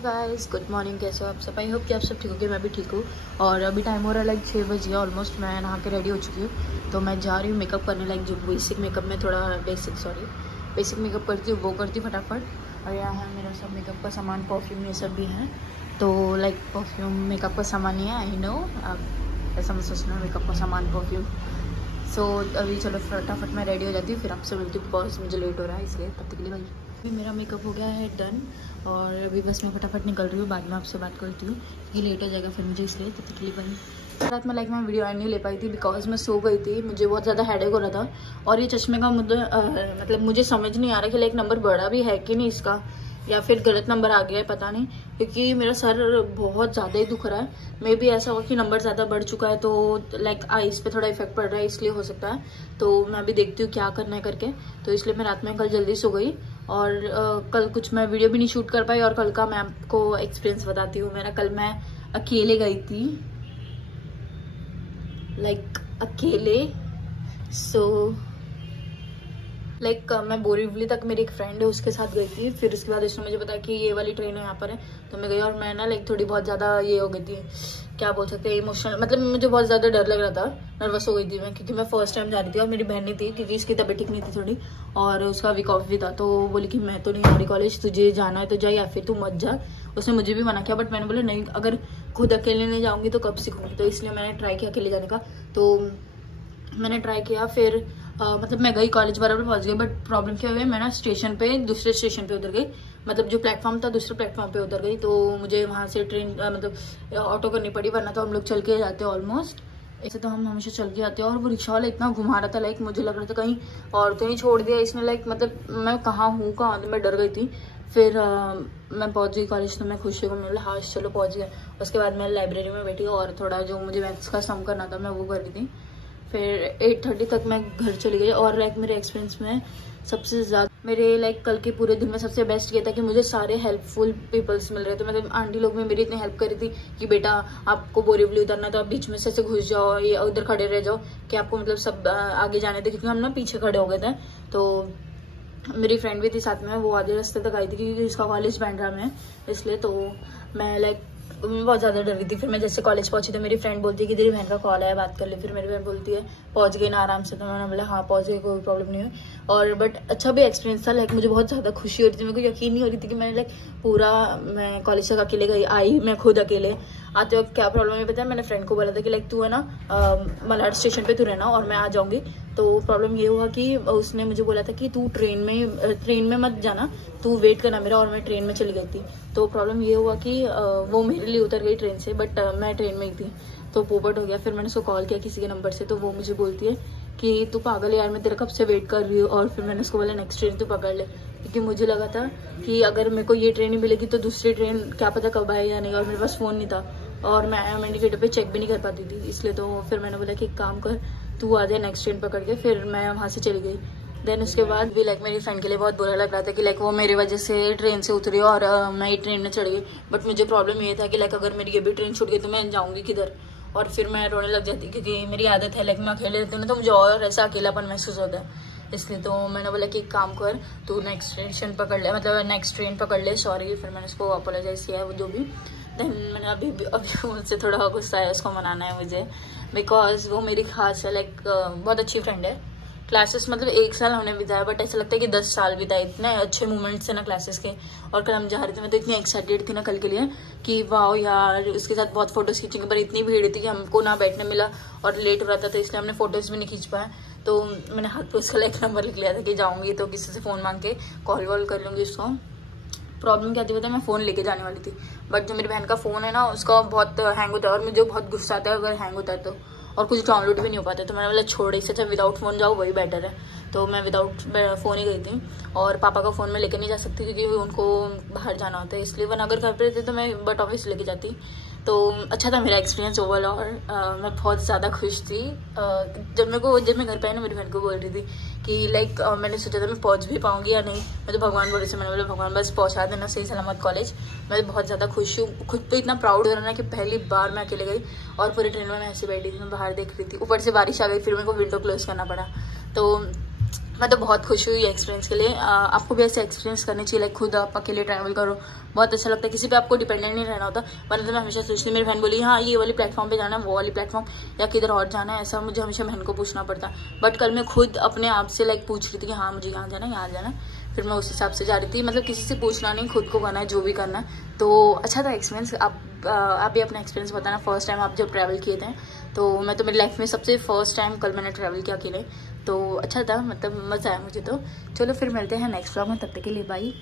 Guys good morning, कैसे हो आप सब? आई होप कि आप सब ठीक हो गए, मैं भी ठीक हूँ। और अभी टाइम हो रहा है लाइक 6 बजे ऑलमोस्ट। मैं नहा के रेडी हो चुकी हूँ, तो मैं जा रही हूँ मेकअप करने। लाइक जो बेसिक मेकअप में थोड़ा बेसिक मेकअप करती हूँ वो करती हूँ फटाफट। और यहाँ है मेरा सब मेकअप का सामान, परफ्यूम ये सब भी है। तो लाइक परफ्यूम मेकअप का सामान ही है, आई नो आप ऐसा मत सोचना, मेकअप का सामान परफ्यूम। सो अभी चलो फटाफट मैं रेडी हो जाती हूँ, फिर आपसे मिलती हूँ बिकॉज मुझे लेट हो रहा है, इसलिए तब तक के लिए भाई। अभी मेरा मेकअप हो गया है डन, और अभी बस मैं फटाफट निकल रही हूँ। बाद में आपसे बात करती हूँ क्योंकि लेट हो जाएगा फिर मुझे, इसलिए तब तक के लिए भाई। रात में लाइक मैं वीडियो नहीं ले पाई थी बिकॉज मैं सो गई थी, मुझे बहुत ज़्यादा हेडेक हो रहा था। और ये चश्मे का मुद्दा मतलब मुझे समझ नहीं आ रहा कि लाइक नंबर बढ़ा भी है कि नहीं इसका, या फिर गलत नंबर आ गया है, पता नहीं। क्योंकि मेरा सर बहुत ज़्यादा ही दुख रहा है। मे भी ऐसा हो कि नंबर ज़्यादा बढ़ चुका है, तो लाइक आईज पे थोड़ा इफेक्ट पड़ रहा है, इसलिए हो सकता है। तो मैं अभी देखती हूँ क्या करना है करके। तो इसलिए मैं रात में कल जल्दी सो गई, और कल कुछ मैं वीडियो भी नहीं शूट कर पाई। और कल का मैं आपको एक्सपीरियंस बताती हूँ मेरा। कल मैं अकेले गई थी, लाइक अकेले। लाइक मैं बोरीवली तक, मेरी एक फ्रेंड है उसके साथ गई थी। फिर उसके बाद उसने मुझे बताया कि ये वाली ट्रेन है यहाँ पर है, तो मैं गई। और मैं ना लाइक थोड़ी बहुत ज़्यादा ये हो गई थी, क्या बोल सकते हैं, इमोशनल। मतलब मुझे बहुत ज़्यादा डर लग रहा था, नर्वस हो गई थी मैं, क्योंकि मैं फर्स्ट टाइम जा रही थी। और मेरी बहन नहीं थी क्योंकि इसकी तबीयत ठीक नहीं थी थोड़ी, और उसका वीक ऑफ भी था। तो वो बोली कि मैं तो नहीं आ रही कॉलेज, तुझे जाना है तो जा, या फिर तू मत जा। उसने मुझे भी मना किया, बट मैंने बोला नहीं, अगर खुद अकेले नहीं जाऊँगी तो कब सीखूंगी। तो इसलिए मैंने ट्राई किया अकेले जाने का। तो मैंने ट्राई किया, फिर मतलब मैं गई कॉलेज बराबर पहुंच गई। बट प्रॉब्लम क्या हुई, मैं ना स्टेशन पे, दूसरे स्टेशन पे उतर गई। मतलब जो प्लेटफॉर्म था दूसरे प्लेटफॉर्म पे उतर गई। तो मुझे वहां से ट्रेन मतलब ऑटो करनी पड़ी, वरना तो हम लोग चल के जाते ऑलमोस्ट। ऐसे तो हम हमेशा चल के जाते हैं। और वो रिक्शा वाला इतना घुमा रहा था, लाइक मुझे लग रहा था कहीं और तो नहीं छोड़ दिया इसने। लाइक मतलब मैं कहाँ हूँ कहाँ, मैं डर गई थी। फिर मैं पहुंच गई कॉलेज, तो मैं खुश हो गई, मैं बोला हाँ चलो पहुंच गया। उसके बाद मैं लाइब्रेरी में बैठी और थोड़ा जो मुझे मैथ्स का सम करना था मैं वो कर रही थी। फिर 8:30 तक मैं घर चली गई। और लाइक मेरे एक्सपीरियंस में सबसे ज़्यादा, मेरे लाइक कल के पूरे दिन में सबसे बेस्ट ये था कि मुझे सारे हेल्पफुल पीपल्स मिल रहे थे। मतलब आंटी लोग भी मेरी इतनी हेल्प करी थी कि बेटा आपको बोरीवली उतरना, तो आप बीच में से घुस जाओ या उधर खड़े रह जाओ, कि आपको मतलब सब आगे जाने थे, क्योंकि हम ना पीछे खड़े हो गए थे। तो मेरी फ्रेंड भी थी साथ में, वो आधे रास्ते तक आई थी क्योंकि उसका कॉलेज बांद्रा में, इसलिए। तो मैं लाइक मैं बहुत ज़्यादा डर रही थी। फिर मैं जैसे कॉलेज पहुंची तो मेरी फ्रेंड बोलती है कि तेरी बहन का कॉल है, बात कर ले। फिर मेरी बहन बोलती है पहुंच गई ना आराम से, तो मैंने बोला हाँ पहुंच गई, कोई प्रॉब्लम नहीं है। और बट अच्छा भी एक्सपीरियंस था। लाइक मुझे बहुत ज़्यादा खुशी हो रही थी, मेरे को यकीन नहीं हो रही थी कि मैंने लाइक पूरा, मैं कॉलेज तक अकेले गई, आई मैं खुद अकेले। आते वक्त क्या प्रॉब्लम है पता है, मैंने फ्रेंड को बोला था कि लाइक तू है ना मलाड स्टेशन पे तू रहना और मैं आ जाऊँगी। तो प्रॉब्लम ये हुआ कि उसने मुझे बोला था कि तू ट्रेन में मत जाना, तू वेट करना मेरा, और मैं ट्रेन में चली गई थी। तो प्रॉब्लम ये हुआ कि वो मेरे लिए उतर गई ट्रेन से, बट मैं ट्रेन में ही थी, तो पोपट हो गया। फिर मैंने उसको कॉल किया किसी के नंबर से, तो वो मुझे बोलती है कि तू पागल है यार, मैं तेरा कब से वेट कर रही हूँ। और फिर मैंने उसको बोला नेक्स्ट ट्रेन तू पकड़ ले, क्योंकि मुझे लगा था कि अगर मेरे को ये ट्रेन नहीं मिलेगी तो दूसरी ट्रेन क्या पता कब आए या नहीं। और मेरे पास फ़ोन नहीं था, और मैं इंडिकेटर पे चेक भी नहीं कर पाती थी, इसलिए। तो फिर मैंने बोला कि एक काम कर, तू आ जाए नेक्स्ट ट्रेन पकड़ के। फिर मैं वहाँ से चली गई। देन उसके बाद भी लाइक मेरी फ्रेंड के लिए बहुत बुरा लग रहा था कि लाइक वो मेरी वजह से ट्रेन से उतरी और मैं ही ट्रेन में चढ़ गई। बट मुझे प्रॉब्लम ये था कि लाइक अगर मेरी ये भी ट्रेन छूट गई तो मैं जाऊँगी किधर। और फिर मैं रोने लग जाती, क्योंकि मेरी आदत है लाइक मैं अकेले रहती हूँ ना, तो मुझे और ऐसा अकेलापन महसूस होता है, इसलिए। तो मैंने बोला कि एक काम कर, तू नेक्स्ट स्टेशन पकड़ ले, मतलब नेक्स्ट ट्रेन पकड़ ले, सॉरी। फिर मैंने उसको अपोलोजाइज किया है वो जो भी। देन मैंने अभी मुझसे थोड़ा गुस्सा है, उसको मनाना है मुझे, बिकॉज वो मेरी खास है, लाइक बहुत अच्छी फ्रेंड है। क्लासेस मतलब 1 साल हमने बिताया, बट ऐसा लगता है कि 10 साल बिताए, इतने अच्छे मोमेंट्स है ना क्लासेस के। और कल हम जा रहे थे, मैं तो इतनी एक्साइटेड थी ना कल के लिए कि वाह यार, उसके साथ बहुत फोटोज खींचेंगे, पर इतनी भीड़ थी कि हमको ना बैठने मिला और लेट हो रहा था, तो इसलिए हमने फोटोज भी नहीं खींच पाए। तो मैंने हाथ पे उसका लाइक नंबर लिख लिया था कि जाऊँगी तो किसी से फ़ोन मांग के कॉल वॉल कर लूँगी उसको। प्रॉब्लम क्या थी पता है, मैं फ़ोन लेके जाने वाली थी, बट जो मेरी बहन का फ़ोन है ना उसका बहुत हैंग होता है, और मुझे बहुत गुस्सा आता है अगर हैंग होता है तो, और कुछ डाउनलोड भी नहीं हो पाता। तो मैंने बोला छोड़, इससे अच्छा विदाउट फ़ोन जाओ, वही बेटर है। तो मैं विदाउट फ़ोन ही गई थी। और पापा का फ़ोन में लेकर नहीं जा सकती क्योंकि उनको बाहर जाना होता है, इसलिए। वरना अगर घर पे रहते तो मैं बट ऑफिस लेके जाती। तो अच्छा था मेरा एक्सपीरियंस ओवरऑल, और मैं बहुत ज़्यादा खुश थी। जब मैं घर पे आई ना, मेरी बहन को बोल रही थी कि लाइक मैंने सोचा था मैं पहुंच भी पाऊंगी या नहीं। मैं तो भगवान बोले से, मैंने बोला भगवान बस पहुंचा देना सही सलामत कॉलेज। मैं बहुत ज़्यादा खुश हूँ, खुद पे इतना प्राउड हो रहा ना कि पहली बार मैं अकेले गई। और पूरी ट्रेन में मैं ऐसे बैठी थी, मैं बाहर देख रही थी, ऊपर से बारिश आ गई, फिर मेरे को विंडो क्लोज करना पड़ा। तो मैं तो बहुत खुश हुई एक्सपीरियंस के लिए। आपको भी ऐसे एक्सपीरियंस करनी चाहिए, लाइक खुद आप अकेले ट्रैवल करो, बहुत अच्छा लगता है। किसी पे आपको डिपेंडेंट नहीं रहना होता। वरना तो मैं हमेशा सोचती, मेरी बहन बोली हाँ ये वाली प्लेटफॉर्म पे जाना है, वो वाली प्लेटफॉर्म या किधर और जाना है, ऐसा मुझे हमेशा बहन को पूछना पड़ता। बट कल मैं खुद अपने आप से लाइक पूछ रही थी कि हाँ मुझे यहाँ जाना है, यहाँ जाना है, फिर मैं उस हिसाब से जा रही थी। मतलब किसी से पूछना नहीं, खुद को करना है जो भी करना है। तो अच्छा था एक्सपीरियंस। आप भी अपना एक्सपीरियंस बताना, फर्स्ट टाइम आप जब ट्रैवल किए थे। तो मैं तो मेरी लाइफ में सबसे फर्स्ट टाइम कल मैंने ट्रैवल किया अकेले, तो अच्छा था, मतलब मज़ा आया मुझे। तो चलो फिर मिलते हैं नेक्स्ट व्लॉग में, तब तक के लिए बाय।